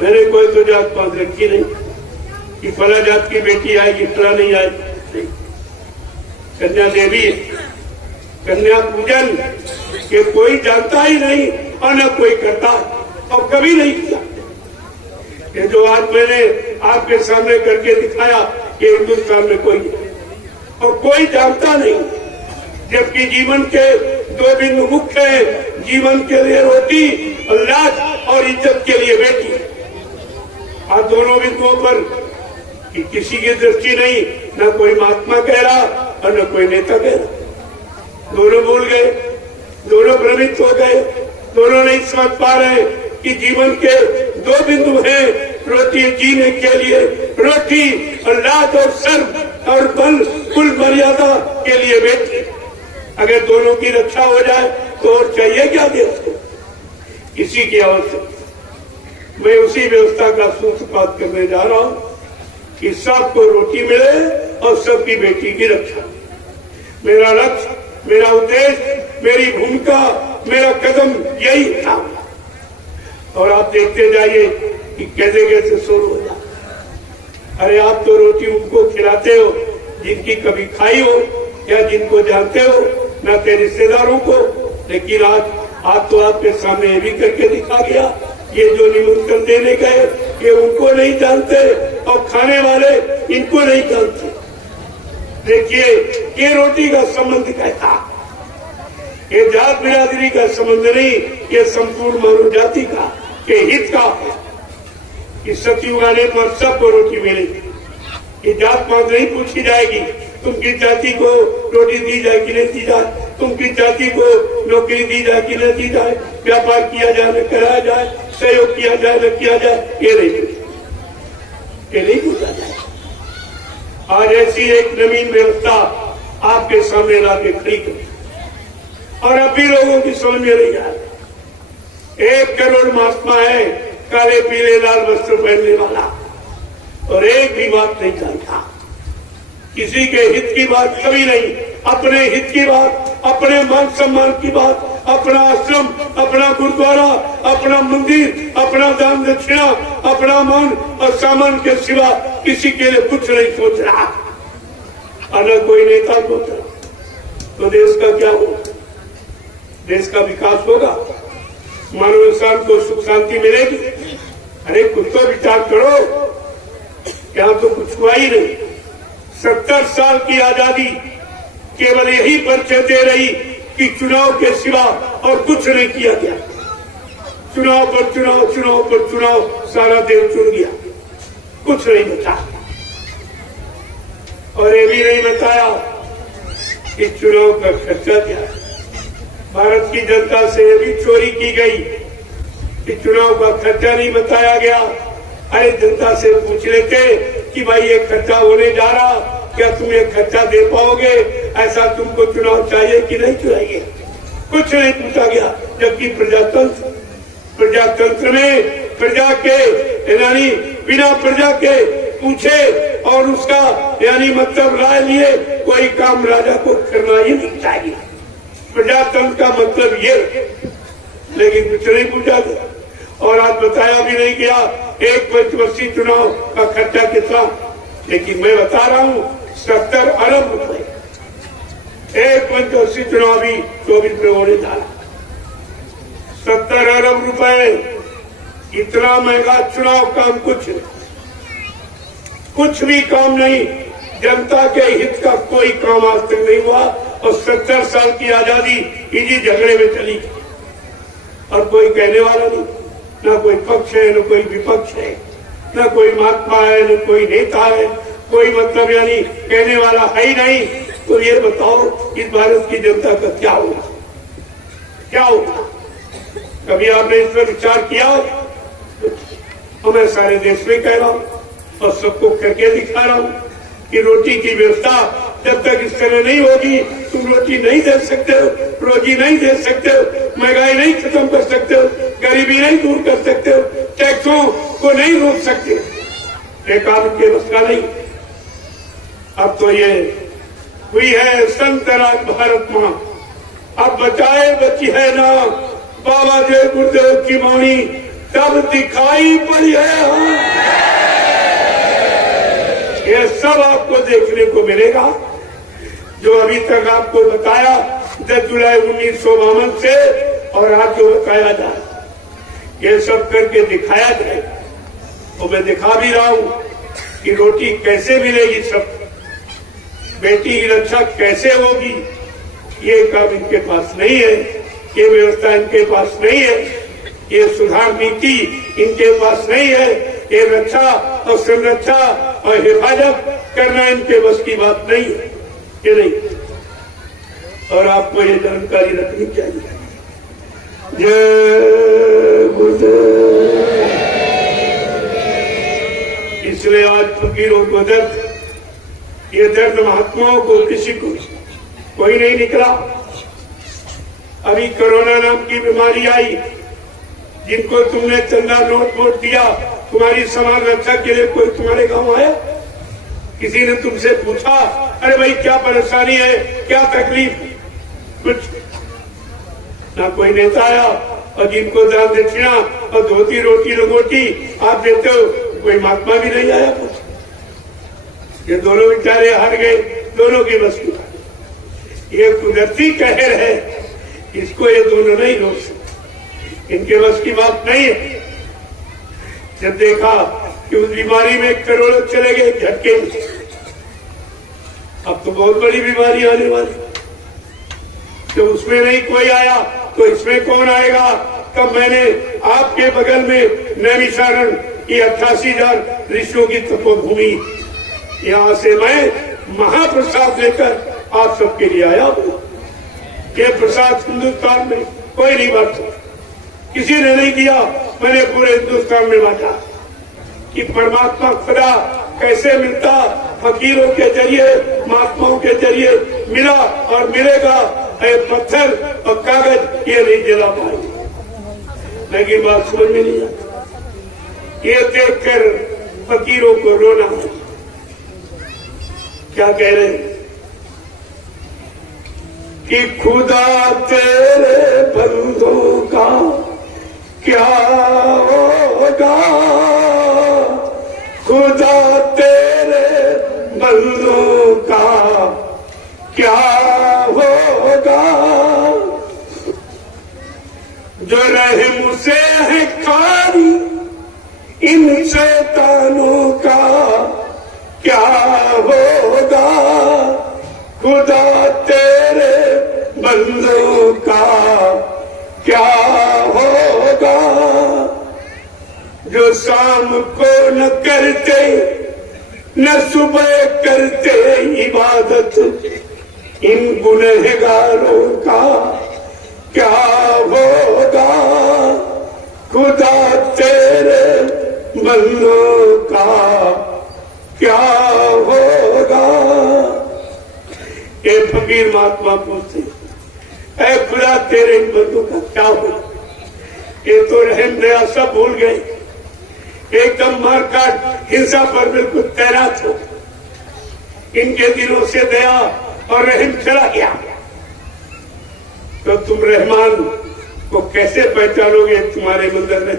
मैंने कोई तो जात पात रखी नहीं कि फला जात की बेटी आएगी फला नहीं आएगी। कन्या देवी, कन्या पूजन ये कोई जानता ही नहीं और न कोई करता और कभी नहीं किया। ये जो आज मैंने आपके सामने करके दिखाया कि हिंदुस्तान में कोई और कोई जानता नहीं, जबकि जीवन के दो बिंदु मुख्य हैं, जीवन के लिए रोटी और लाज और इज्जत के लिए बेटी। आज दोनों बिंदुओं पर कि किसी की दृष्टि नहीं, न कोई महात्मा कह रहा और न कोई नेता कह रहा। दोनों भूल गए, दोनों भ्रमित हो गए, दोनों नहीं समझ पा रहे कि जीवन के दो बिंदु हैं, रोटी जीने के लिए रोटी और लाज और सर्व और बल कुल मर्यादा के लिए बेटी। अगर दोनों की रक्षा हो जाए तो और चाहिए क्या देश को, इसी की आवश्यकता। मैं उसी व्यवस्था का सूत्रपात करने जा रहा हूँ कि सबको रोटी मिले और सबकी बेटी की रक्षा। मेरा लक्ष्य, मेरा उद्देश्य, मेरी भूमिका, मेरा कदम यही था। और आप देखते जाइए कि कैसे कैसे शुरू हो जाए। अरे आप तो रोटी उनको खिलाते हो जिनकी कभी खाई हो या जिनको जानते हो, न के रिश्तेदारों को, लेकिन आज तो आपके सामने ये भी करके दिखा गया, ये जो निमंत्रण देने गए ये उनको नहीं जानते और खाने वाले इनको नहीं जानते। देखिए ये रोटी का संबंध कैसा, ये जात बिरादरी का संबंध नहीं, ये संपूर्ण मानव जाति का के हित का है कि सतयुग आने पर सबको रोटी मिलेगी। ये जात पात नहीं पूछी जाएगी, तुमकी जाति को रोटी दी जाए कि नहीं दी जाए, तुमकी जाति को नौकरी दी जाए कि नहीं दी जाए, व्यापार किया जाए न कराया जाए, सहयोग किया जाए न किया जाए, ये नहीं पूछा जाए। आज ऐसी एक नवीन व्यवस्था आपके सामने ला के खड़ी कर और अब भी लोगों की समझ में नहीं आ रही। 1 करोड़ महात्मा है, काले पीले लाल वस्त्र पहनने वाला, और एक भी बात नहीं जानता, किसी के हित की बात कभी नहीं, अपने हित की बात, अपने मान सम्मान की बात, अपना आश्रम, अपना गुरुद्वारा, अपना मंदिर, अपना दान दक्षिणा, अपना मान और सामान के सिवा किसी के लिए कुछ नहीं सोच रहा। अगर कोई नेता सोच रहा तो देश का क्या होगा, देश का विकास होगा, मानव इंसान को सुख शांति मिलेगी। अरे कुछ तो विचार करो, यहाँ तो कुछ हुआ ही नहीं। 70 साल की आजादी केवल यही परिचय दे रही कि चुनाव के सिवा और कुछ नहीं किया गया। चुनाव पर चुनाव, चुनाव पर चुनाव, सारा देश चुन गया, कुछ नहीं बचा। और ये भी नहीं बताया कि चुनाव का खर्चा क्या है। भारत की जनता से ये भी चोरी की गई कि चुनाव का खर्चा नहीं बताया गया। अरे जनता से पूछ लेते कि भाई ये खर्चा होने जा रहा, क्या तुम ये खर्चा दे पाओगे, ऐसा तुमको चुनाव चाहिए कि नहीं चाहिए, कुछ नहीं पूछा गया। जबकि प्रजातंत्र में प्रजा के यानी बिना प्रजा के पूछे और उसका यानी मतलब राय लिए कोई काम राजा को करना ही नहीं चाहिए। प्रजातंत्र का मतलब ये, लेकिन कुछ नहीं पूछा गया और आज बताया भी नहीं गया 1 पंचवर्षीय चुनाव का खर्चा कितना। लेकिन मैं बता रहा हूँ 70 अरब रुपए 1 पंचवर्षीय चुनाव भी 24 में होने जा रहा। 70 अरब रुपए, इतना महंगा चुनाव काम कुछ भी काम नहीं। जनता के हित का कोई काम आज तक नहीं हुआ और 70 साल की आजादी इसी झगड़े में चली और कोई कहने वाला नहीं। न कोई पक्ष है न कोई विपक्ष है, न कोई महात्मा है न कोई नेता है, कोई मतलब यानी कहने वाला है ही नहीं। तो ये बताओ इस भारत की जनता का क्या होगा, क्या होगा? कभी आपने इस पर विचार किया? तो मैं सारे देश में कह रहा हूँ और सबको करके दिखा रहा हूँ कि रोटी की व्यवस्था जब तक इस तरह नहीं होगी, तुम रोटी नहीं दे सकते हो, रोजी नहीं दे सकते हो, महंगाई नहीं खत्म कर सकते हो, गरीबी नहीं दूर कर सकते हो, टैक्सों को नहीं रोक सकते, ये कानून की व्यवस्था नहीं। अब तो ये हुई है संत राज भारत मां, अब बचाए बची है ना बाबा देव गुरुदेव की वाणी, तब दिखाई पड़ी है। ये सब आपको देखने को मिलेगा जो अभी तक आपको बताया 10 जुलाई 1952 से और आज जो बताया जाए, ये सब करके दिखाया जाए। तो मैं दिखा भी रहा हूं कि रोटी कैसे मिलेगी, सब बेटी की रक्षा कैसे होगी, ये काम इनके पास नहीं है, ये व्यवस्था इनके पास नहीं है, ये सुधार नीति इनके पास नहीं है, ये रक्षा और संरक्षा और हिफाजत करना इनके बस की बात नहीं है, ये नहीं। और आपको ये जानकारी रखनी चाहिए। जय गुरुदेव। इसलिए आज फकीरों को दर्द, ये दर्द महात्माओं को किसी को कोई नहीं निकला। अभी कोरोना नाम की बीमारी आई, जिनको तुमने चंदा नोट वोट दिया, तुम्हारी समाज रक्षा के लिए कोई तुम्हारे गांव आया? किसी ने तुमसे पूछा अरे भाई क्या परेशानी है, क्या तकलीफ? कुछ ना कोई नेता आया। और जिनको दान दक्षिणा और धोती रोटी लंगोटी आप देते हो, कोई महात्मा भी नहीं आया कुछ। ये दोनों बेचारे हार गए, दोनों की बस की। ये कुदरती कहर है, इसको ये दोनों नहीं रोक सकते, इनके बस की बात नहीं है। जब देखा कि उस बीमारी में करोड़ों चले गए झटके में, अब तो बहुत बड़ी बीमारी आने वाली, तो उसमें नहीं कोई आया तो इसमें कौन आएगा? तब मैंने आपके बगल में नैमिषारण की 88,000 ऋषियों की तपोभूमि, यहाँ से मैं महाप्रसाद लेकर आप सबके लिए आया हूँ। ये प्रसाद हिंदुस्तान में कोई नहीं बांट सकता, किसी ने नहीं दिया, मैंने पूरे हिंदुस्तान में बांटा कि परमात्मा खुदा कैसे मिलता, फकीरों के जरिए, महात्माओं के जरिए मिला और मिलेगा। पत्थर और कागज ये नहीं जला पाए, लेकिन बात समझ में नहीं आती। ये देखकर फकीरों को रोना। क्या कह रहे हैं कि खुदा तेरे बंदों का क्या होगा, खुदा तेरे बंदों का क्या होगा, जो रहम से है कारी इन शैतानों का क्या होगा, खुदा तेरे बंदों का क्या होगा, जो शाम को न करते न सुबह करते इबादत, इन गुनहगारों का क्या होगा, खुदा तेरे बंदों का क्या होगा। ये फकीर महात्मा पूछते, ऐ खुदा तेरे इन बंदों का क्या होगा? ये तो रहम दया सब भूल गए, एकदम मारकाट हिंसा पर बिल्कुल तैनात हो। इनके दिलों से दया और रहम चला गया। तो तुम रहमान को कैसे पहचानोगे? तुम्हारे मंदिर में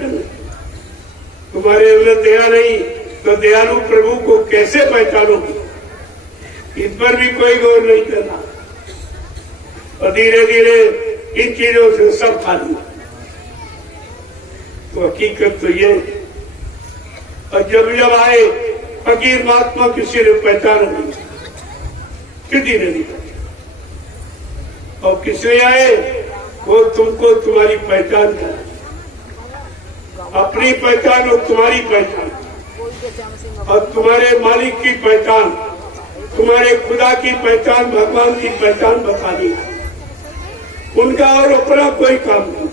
तुम्हारे अंदर दया नहीं तो दयालु प्रभु को कैसे पहचानोगे? इस पर भी कोई गौर नहीं करना। और धीरे धीरे इन चीजों से सब खाली। तो हकीकत तो ये, और जब जब आए फकीर महात्मा किसी ने पहचाना नहीं, किसी ने नहीं पहचाना। और किसने आए वो तुमको तुम्हारी पहचान कर, अपनी पहचान और तुम्हारी पहचान और तुम्हारे मालिक की पहचान, तुम्हारे खुदा की पहचान, भगवान की पहचान बता दी। उनका और अपना कोई काम नहीं।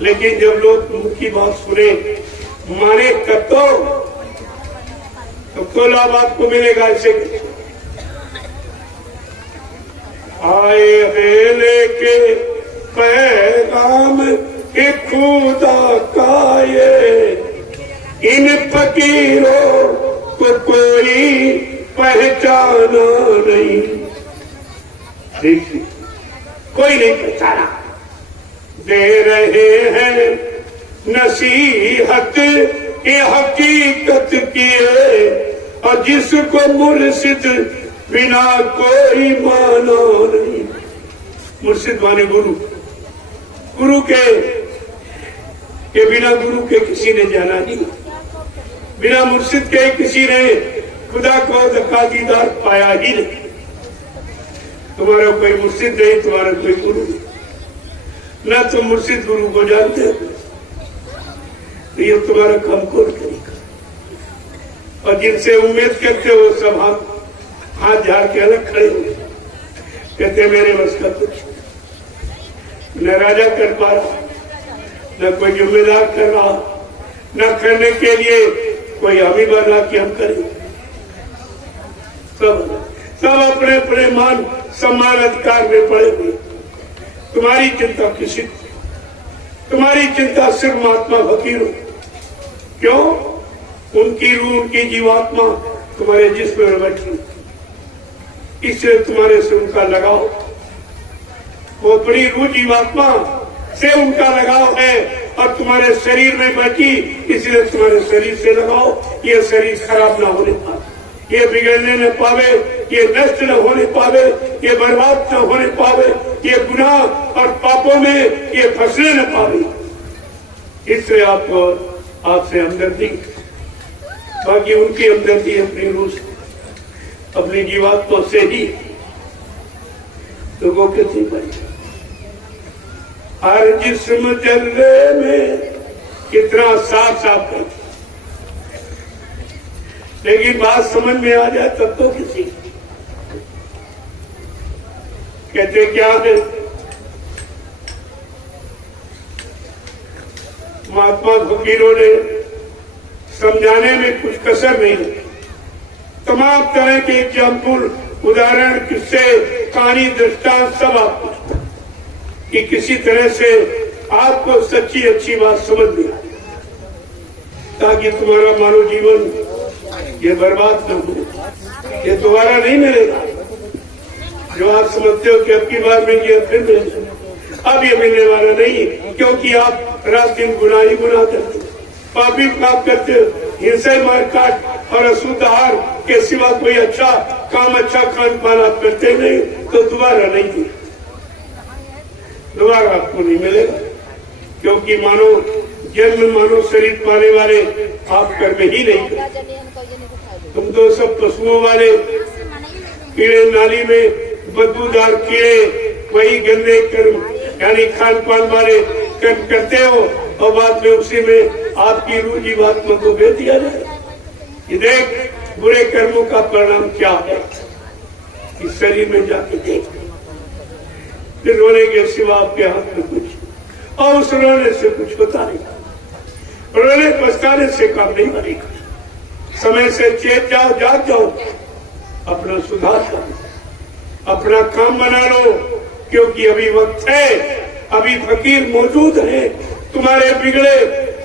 लेकिन जब लोग उनकी बात सुने, माने तब तो लाभ आपको मिलेगा। ऐसे आए हैं लेके पैगाम के खुदा का ये, इन फकीरों को कोई पहचाना नहीं। देखिए, कोई नहीं पहचाना। दे रहे हैं नसीहत ये हकीकत की है, और जिसको मुर्शिद बिना कोई माना नहीं। मुर्शिद माने गुरु, गुरु के बिना गुरु के किसी ने जाना नहीं, बिना मुर्शिद के किसी ने खुदा को दीदार पाया ही नहीं। तुम्हारा कोई मुर्शिद नहीं, तुम्हारा कोई गुरु नहीं, ना तुम मुर्शिद गुरु को जानते हो, तो ये तुम्हारा काम कौन करेगा? और जिनसे उम्मीद करते हो सब हाथ झाड़ के अलग खड़े हो, कहते मेरे बस का कुछ न राजा कर पा रहा, न कोई जिम्मेदार कर रहा, न करने के लिए कोई हमी बना कि हम करें। सब अपने अपने मान सम्मान अधिकार में पड़े हुए। तुम्हारी चिंता किसी, तुम्हारी चिंता सिर्फ महात्मा फकीर हो। क्यों? उनकी रूह, उनकी जीवात्मा तुम्हारे जिस्म में बैठी, इससे तुम्हारे से उनका लगाव, वो अपनी रूह जीवात्मा से उनका लगाव है, और तुम्हारे शरीर में बैठी, इसलिए तुम्हारे शरीर से लगाओ। ये शरीर खराब ना होने पावे, ये बिगड़ने न पावे, ये नष्ट न होने पावे, ये बर्बाद न होने पावे, ये गुनाह और पापों में ये फंसने न पावे। इसलिए आपको आपसे हमदर्दी, बाकी उनकी हमदर्दी अपनी रूह से, अपनी जीवात्मा से ही लोगों के थी पाई। हर जिस्म जर्रे में कितना साफ साफ है, लेकिन बात समझ में आ जाए तब तो किसी कहते क्या है। महात्मा फकीरों ने समझाने में कुछ कसर नहीं, तमाम तरह के एग्जाम्पल, उदाहरण, किस्से, कहानी, दृष्टांत सब आपको, कि किसी तरह से आपको सच्ची अच्छी बात समझ में आए, ताकि तुम्हारा मानव जीवन ये बर्बाद न हो, ये दोबारा नहीं मिलेगा। जो आप समझते हो कि अब की बार मिल गया फिर मिल, अब ये मिलने वाला नहीं, क्योंकि आप रात दिन गुनाह ही गुनाह करते हो, पापी पाप करते हो, हिंसा, मारकाट और अशुद्ध आहार के सिवा कोई अच्छा काम, अच्छा खान पान आप करते नहीं, तो दोबारा नहीं मिलेगा, दोबारा आपको नहीं मिलेगा। क्योंकि मानो जन्म, मानो शरीर पाने वाले आप कर्म ही नहीं करते। तुम तो सब पशुओं वाले कीड़े, नाली में बदबूदार कीड़े, वही गंदे कर्म यानी खान पान वाले कर्म करते हो, और बाद में उसी में आपकी रूह जीवात्मा को भेज दिया जाए। ये देख बुरे कर्मों का परिणाम क्या है, इस शरीर में जाके देख, फिर रोने के सिवा आपके हाथ में कुछ, और उस रोने से कुछ होता नहीं, रोने पछताने से काम नहीं बनेगा। समय से चेत जाओ, जाग जाओ, अपना सुधार करो, अपना काम बना लो, क्योंकि अभी वक्त है, अभी फकीर मौजूद है, तुम्हारे बिगड़े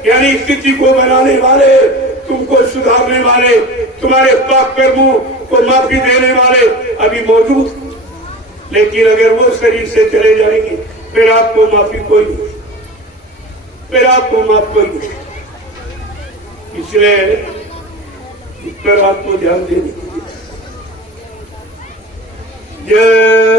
यानी स्थिति को बनाने वाले, तुमको सुधारने वाले, तुम्हारे पाप कर्मों को माफी देने वाले अभी मौजूद। लेकिन अगर वो शरीर से चले जाएंगे, फिर आपको माफी कोई नहीं, फिर आपको माफ कोई नहीं। इसलिए इस पर आपको ध्यान देने की जय